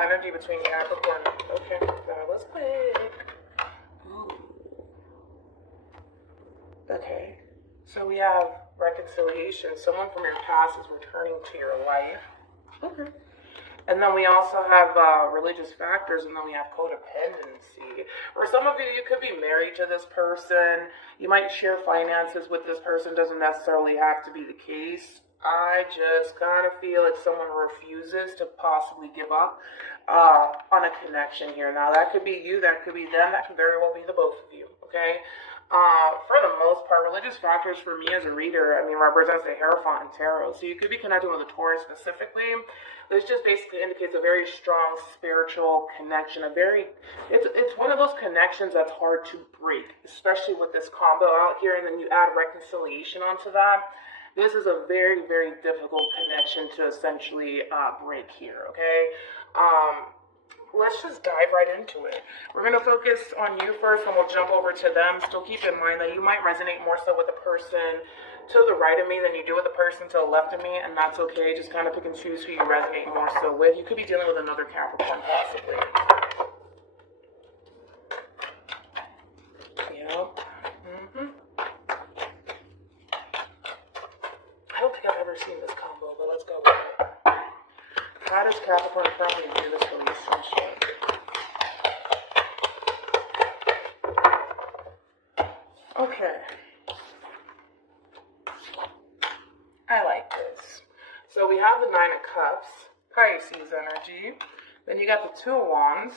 energy between Capricorn. Okay, that was quick. Ooh. Okay, so we have reconciliation. Someone from your past is returning to your life. Okay. And then we also have religious factors, and then we have codependency. For some of you, you could be married to this person. You might share finances with this person. Doesn't necessarily have to be the case. I just kind of feel like someone refuses to possibly give up on a connection here. Now, that could be you, that could be them, that could very well be the both of you, okay? For the most part, religious factors for me as a reader, represents the Hierophant and Tarot. So you could be connected with a Taurus specifically. This just basically indicates a very strong spiritual connection. It's one of those connections that's hard to break, especially with this combo out here, and then you add reconciliation onto that. This is a very, very difficult connection to essentially break here, okay? Let's just dive right into it. We're going to focus on you first, and we'll jump over to them. Still keep in mind that you might resonate more so with the person to the right of me than you do with the person to the left of me, and that's okay. Just kind of pick and choose who you resonate more so with. You could be dealing with another Capricorn, possibly. Yep. I don't think I've ever seen this combo, but let's go with it. How does Capricorn currently view this relationship? Okay. I like this. So we have the Nine of Cups, Pisces energy. Then you got the Two of Wands,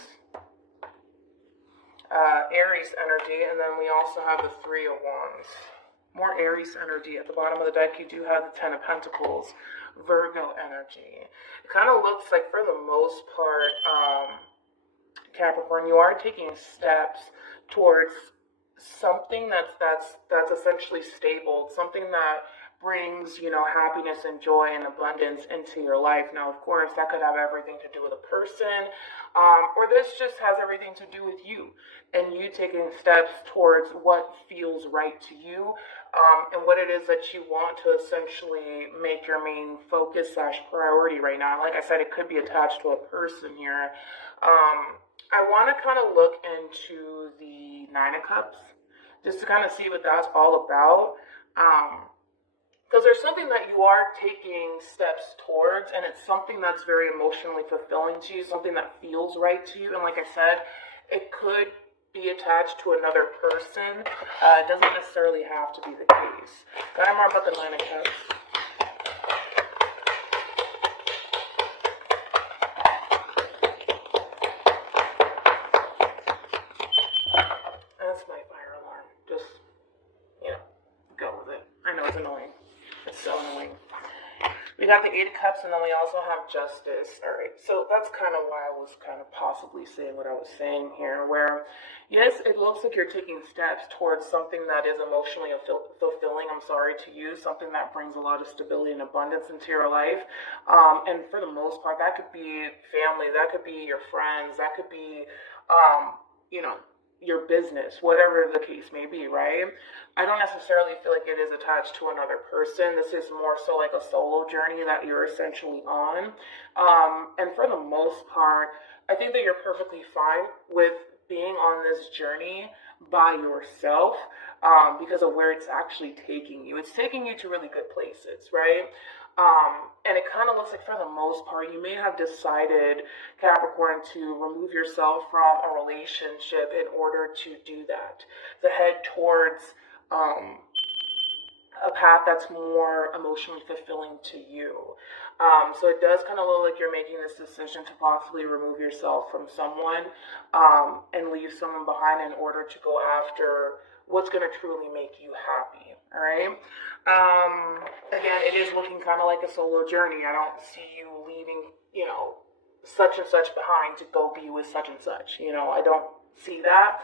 Aries energy, and then we also have the Three of Wands. More Aries energy. At the bottom of the deck, you do have the Ten of Pentacles, Virgo energy. It kind of looks like, for the most part, Capricorn, you are taking steps towards something that's essentially stable, something that brings, happiness and joy and abundance into your life. Now, of course, that could have everything to do with a person, or this just has everything to do with you and you taking steps towards what feels right to you, and what it is that you want to essentially make your main focus / priority right now. Like I said, it could be attached to a person here. I want to kind of look into the Nine of Cups just to kind of see what that's all about. Because there's something that you are taking steps towards, and it's something that's very emotionally fulfilling to you, something that feels right to you. And like I said, it could be attached to another person. It doesn't necessarily have to be the case. Got more about the Nine of Cups. That's my fire alarm. Just, go with it. I know it's annoying. It's so annoying. We got the Eight of Cups, and then we also have Justice. All right, so that's kind of why I was kind of possibly saying what I was saying here, where, yes, it looks like you're taking steps towards something that is emotionally fulfilling, to you, something that brings a lot of stability and abundance into your life. And for the most part, that could be family, that could be your friends, that could be, your business, whatever the case may be, right? I don't necessarily feel like it is attached to another person. This is more so like a solo journey that you're essentially on. And for the most part, I think that you're perfectly fine with being on this journey by yourself, because of where it's actually taking you. It's taking you to really good places, right? And it kind of looks like, for the most part, you may have decided, Capricorn, to remove yourself from a relationship in order to do that, to head towards a path that's more emotionally fulfilling to you. So it does kind of look like you're making this decision to possibly remove yourself from someone, and leave someone behind in order to go after what's going to truly make you happy. All right. Again, it is looking kind of like a solo journey. I don't see you leaving, such and such behind to go be with such and such. I don't see that.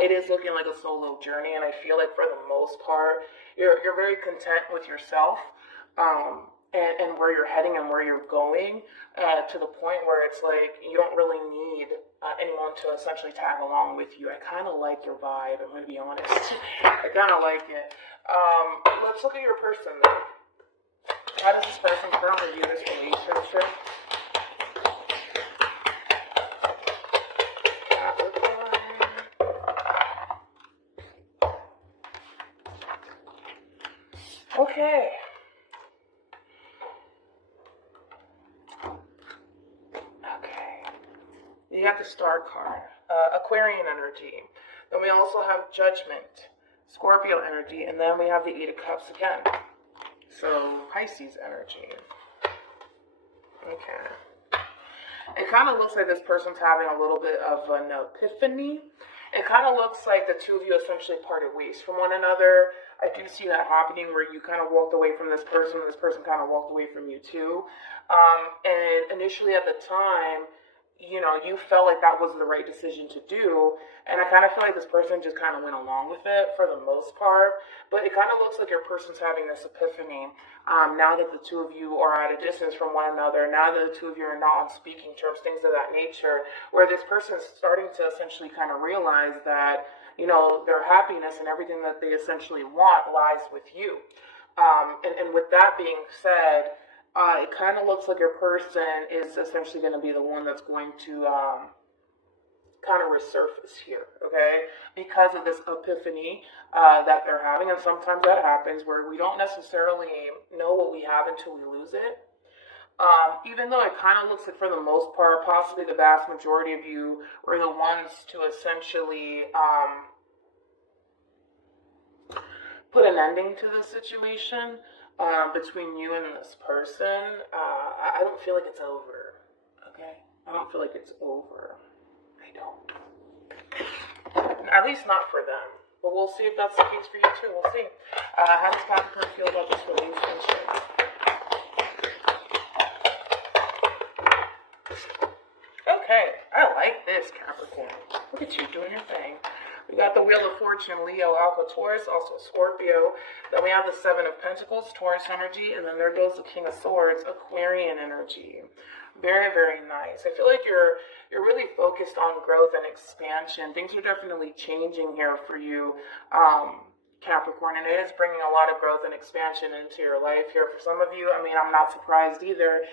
It is looking like a solo journey, and I feel like, for the most part, you're very content with yourself, and where you're heading and where you're going, to the point where it's like you don't really need anyone to essentially tag along with you. I kind of like your vibe, I'm going to be honest. I kind of like it. Let's look at your person, though. How does this person currently view this relationship? Okay. Okay. You got the Star card, Aquarian energy. Then we also have Judgment, Scorpio energy, and then we have the Eight of Cups again. So Pisces energy. Okay. It kind of looks like this person's having a little bit of an epiphany. It kind of looks like the two of you essentially parted ways from one another. I do see that happening where you kind of walked away from this person kind of walked away from you too. And initially at the time, you know, you felt like that was the right decision to do. And I kind of feel like this person just kind of went along with it for the most part. But it kind of looks like your person's having this epiphany now that the two of you are at a distance from one another, now that the two of you are not on speaking terms, things of that nature, where this person's starting to essentially kind of realize that, you know, their happiness and everything that they essentially want lies with you. And with that being said, it kind of looks like your person is essentially going to be the one that's going to kind of resurface here, okay? Because of this epiphany that they're having, and sometimes that happens where we don't necessarily know what we have until we lose it. Even though it kind of looks like for the most part, possibly the vast majority of you were the ones to essentially put an ending to the situation. Between you and this person, I don't feel like it's over, okay? I don't feel like it's over. I don't. At least not for them. But we'll see if that's the case for you too. We'll see. How does Capricorn feel about this relationship? Okay, I like this, Capricorn. Look at you doing your thing. We got the Wheel of Fortune, Leo, Alpha, Taurus, also Scorpio. Then we have the Seven of Pentacles, Taurus energy. And then there goes the King of Swords, Aquarian energy. Very, very nice. I feel like you're really focused on growth and expansion. Things are definitely changing here for you, Capricorn. And it is bringing a lot of growth and expansion into your life here. For some of you, I mean, I'm not surprised either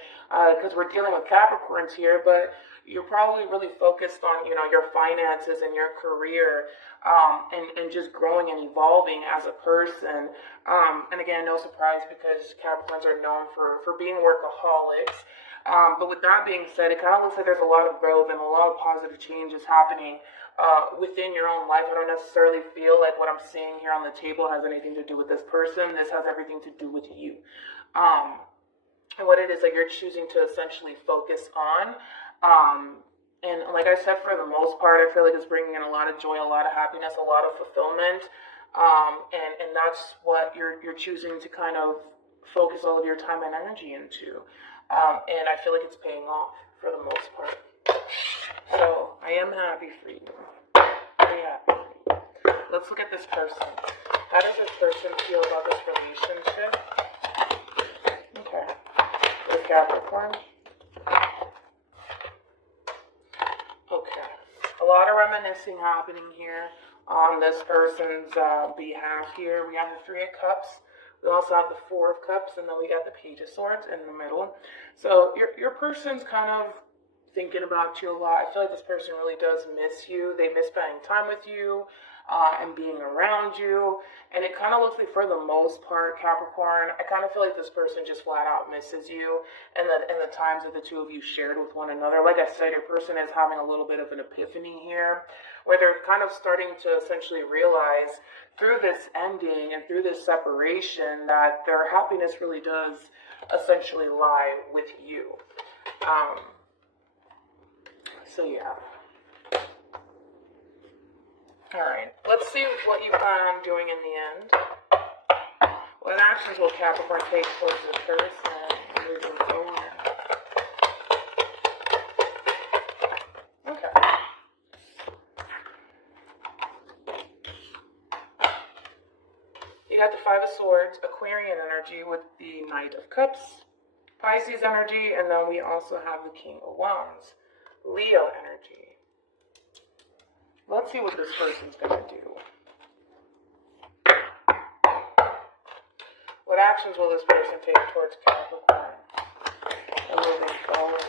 because we're dealing with Capricorns here. But you're probably really focused on, you know, your finances and your career, and just growing and evolving as a person. And again, no surprise because Capricorns are known for being workaholics. But with that being said, it kind of looks like there's a lot of growth and a lot of positive changes happening within your own life. I don't necessarily feel like what I'm seeing here on the table has anything to do with this person. This has everything to do with you. And what it is that you're choosing to essentially focus on. And like I said, for the most part, I feel like it's bringing in a lot of joy, a lot of happiness, a lot of fulfillment. And that's what you're choosing to kind of focus all of your time and energy into. And I feel like it's paying off for the most part. So I am happy for you. Very happy for you. Let's look at this person. How does this person feel about this relationship? Okay. With Capricorn. Okay. A lot of reminiscing happening here on this person's behalf here. We have the Three of Cups. We also have the Four of Cups, and then we got the Page of Swords in the middle. So your person's kind of thinking about you a lot. I feel like this person really does miss you. They miss spending time with you and being around you. And it kind of looks like for the most part, Capricorn, I kind of feel like this person just flat out misses you and the times that the two of you shared with one another. Like I said, your person is having a little bit of an epiphany here where they're kind of starting to essentially realize through this ending and through this separation that their happiness really does essentially lie with you. So yeah. Alright, let's see what you plan on doing in the end. What actions will Capricorn take towards this person moving forward? Okay. You got the Five of Swords, Aquarian energy with the Knight of Cups, Pisces energy, and then we also have the King of Wands, Leo energy. Let's see what this person's going to do. What actions will this person take towards Capricorn and moving forward?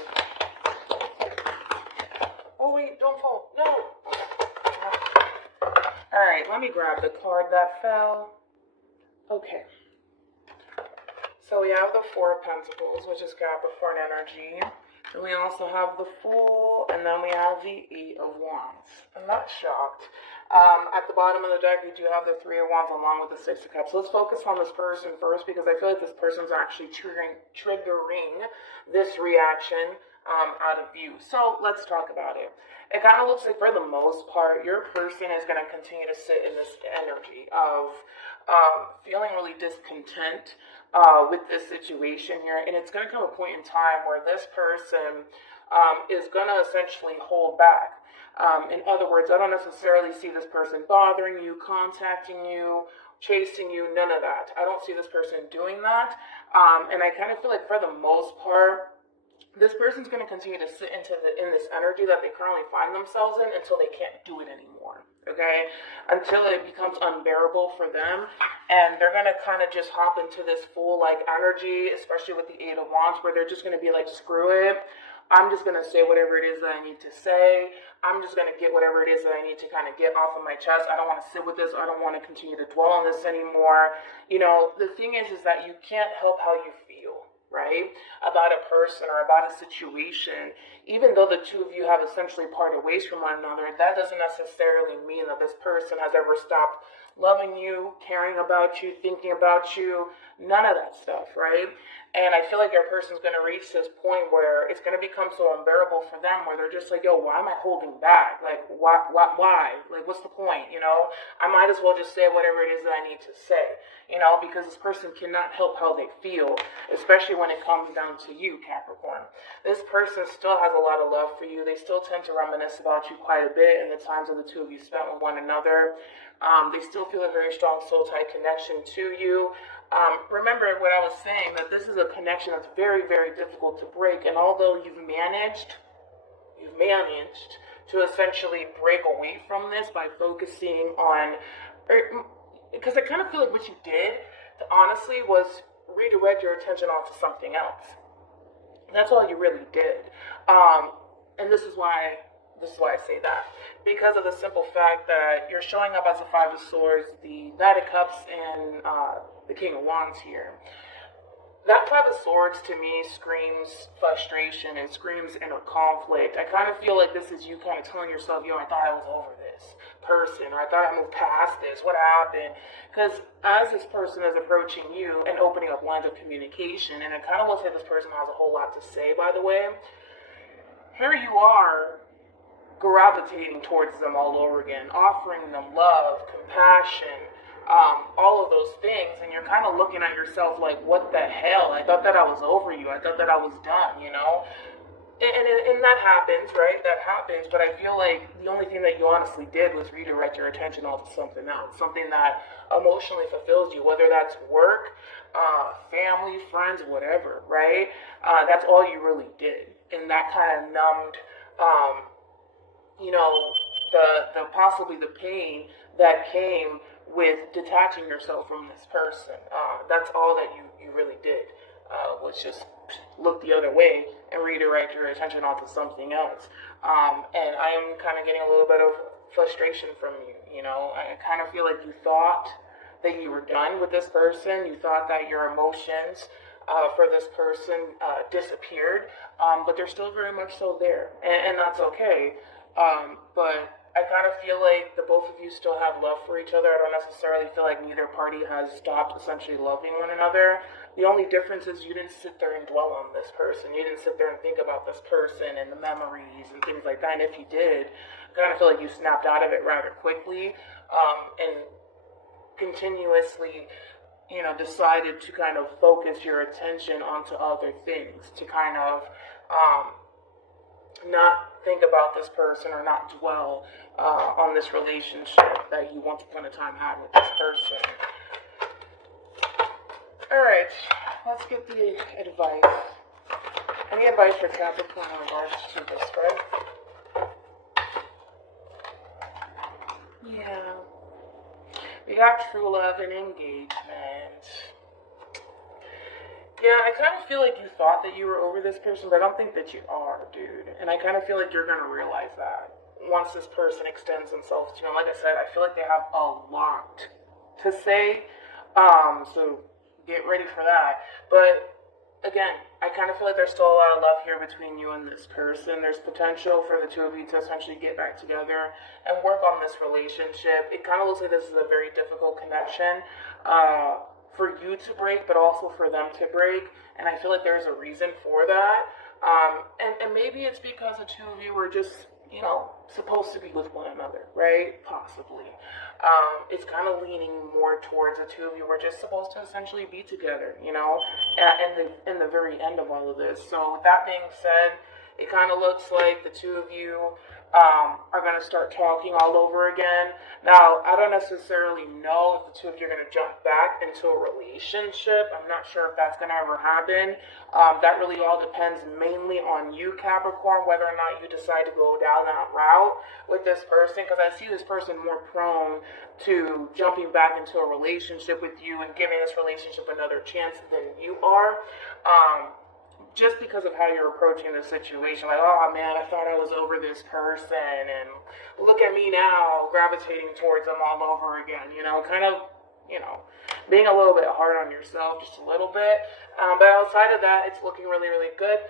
Oh wait, don't fall. No! Alright, let me grab the card that fell. Okay. So we have the Four of Pentacles, which is Capricorn energy. And we also have the Fool, and then we have the Eight of Wands. I'm not shocked. At the bottom of the deck, we do have the Three of Wands along with the Six of Cups. So let's focus on this person first, because I feel like this person's actually triggering this reaction out of you. So let's talk about it. It kind of looks like, for the most part, your person is going to continue to sit in this energy of feeling really discontent with this situation here, and it's going to come a point in time where this person is going to essentially hold back. In other words, I don't necessarily see this person bothering you, contacting you, chasing you, none of that. I don't see this person doing that, and I kind of feel like, for the most part, this person's going to continue to sit in this energy that they currently find themselves in until they can't do it anymore, okay? Until it becomes unbearable for them, and they're going to kind of just hop into this Fool-like energy, especially with the Eight of Wands, where they're just going to be like, screw it. I'm just going to say whatever it is that I need to say. I'm just going to get whatever it is that I need to kind of get off of my chest. I don't want to sit with this. I don't want to continue to dwell on this anymore. You know, the thing is that you can't help how you feel, right, about a person or about a situation. Even though the two of you have essentially parted ways from one another, that doesn't necessarily mean that this person has ever stopped loving you, caring about you, thinking about you, none of that stuff, right? And I feel like your person's going to reach this point where it's going to become so unbearable for them, where they're just like, yo, why am I holding back? Like, why? Like, what's the point, you know? I might as well just say whatever it is that I need to say, you know, because this person cannot help how they feel, especially when it comes down to you, Capricorn. This person still has a lot of love for you. They still tend to reminisce about you quite a bit in the times that the two of you spent with one another. They still feel a very strong soul-tie connection to you. Remember what I was saying, that this is a connection that's very, very difficult to break. And although you've managed to essentially break away from this by focusing on, because I kind of feel like what you did, honestly, was redirect your attention onto something else. That's all you really did. And this is why I say that. Because of the simple fact that you're showing up as the Five of Swords, the Knight of Cups, and the King of Wands here. That Five of Swords to me screams frustration and screams inner conflict. I kind of feel like this is you kind of telling yourself, yo, I thought I was over this person, or I thought I moved past this. What happened? Because as this person is approaching you and opening up lines of communication, and it kind of looks like this person has a whole lot to say, by the way, here you are gravitating towards them all over again, offering them love, compassion, all of those things, and you're kind of looking at yourself like, what the hell? I thought that I was over you. I thought that I was done, you know? And that happens, right? That happens, but I feel like the only thing that you honestly did was redirect your attention onto something else, something that emotionally fulfills you, whether that's work, family, friends, whatever, right? That's all you really did, and that kind of numbed you know, the possibly the pain that came with detaching yourself from this person. That's all that you really did, was just look the other way and redirect your attention onto something else. And I am kind of getting a little bit of frustration from you, you know. I kind of feel like you thought that you were done with this person. You thought that your emotions for this person disappeared, but they're still very much so there, and that's okay. But I kind of feel like the both of you still have love for each other. I don't necessarily feel like neither party has stopped essentially loving one another. The only difference is you didn't sit there and dwell on this person. You didn't sit there and think about this person and the memories and things like that. And if you did, I kind of feel like you snapped out of it rather quickly, and continuously, you know, decided to kind of focus your attention onto other things, to kind of not think about this person or not dwell on this relationship that you once upon a time had with this person. Alright, let's get the advice. Any advice for Capricorn in regards to this, right? Yeah. We got true love and engagement. Yeah, I kind of feel like you thought that you were over this person, but I don't think that you are, dude. And I kind of feel like you're going to realize that once this person extends themselves to you. And like I said, I feel like they have a lot to say. So get ready for that. But again, I kind of feel like there's still a lot of love here between you and this person. There's potential for the two of you to essentially get back together and work on this relationship. It kind of looks like this is a very difficult connection for you to break, but also for them to break. And I feel like there's a reason for that. And maybe it's because the two of you were just, supposed to be with one another, right? Possibly. It's kind of leaning more towards the two of you were just supposed to essentially be together, in the very end of all of this. So with that being said, it kind of looks like the two of you are going to start talking all over again. Now, I don't necessarily know if the two of you are going to jump back into a relationship. I'm not sure if that's going to ever happen. That really all depends mainly on you, Capricorn, whether or not you decide to go down that route with this person, because I see this person more prone to jumping back into a relationship with you and giving this relationship another chance than you are. Just because of how you're approaching the situation. Like, oh man, I thought I was over this person, and look at me now, gravitating towards them all over again, being a little bit hard on yourself, just a little bit. But outside of that, it's looking really, really good.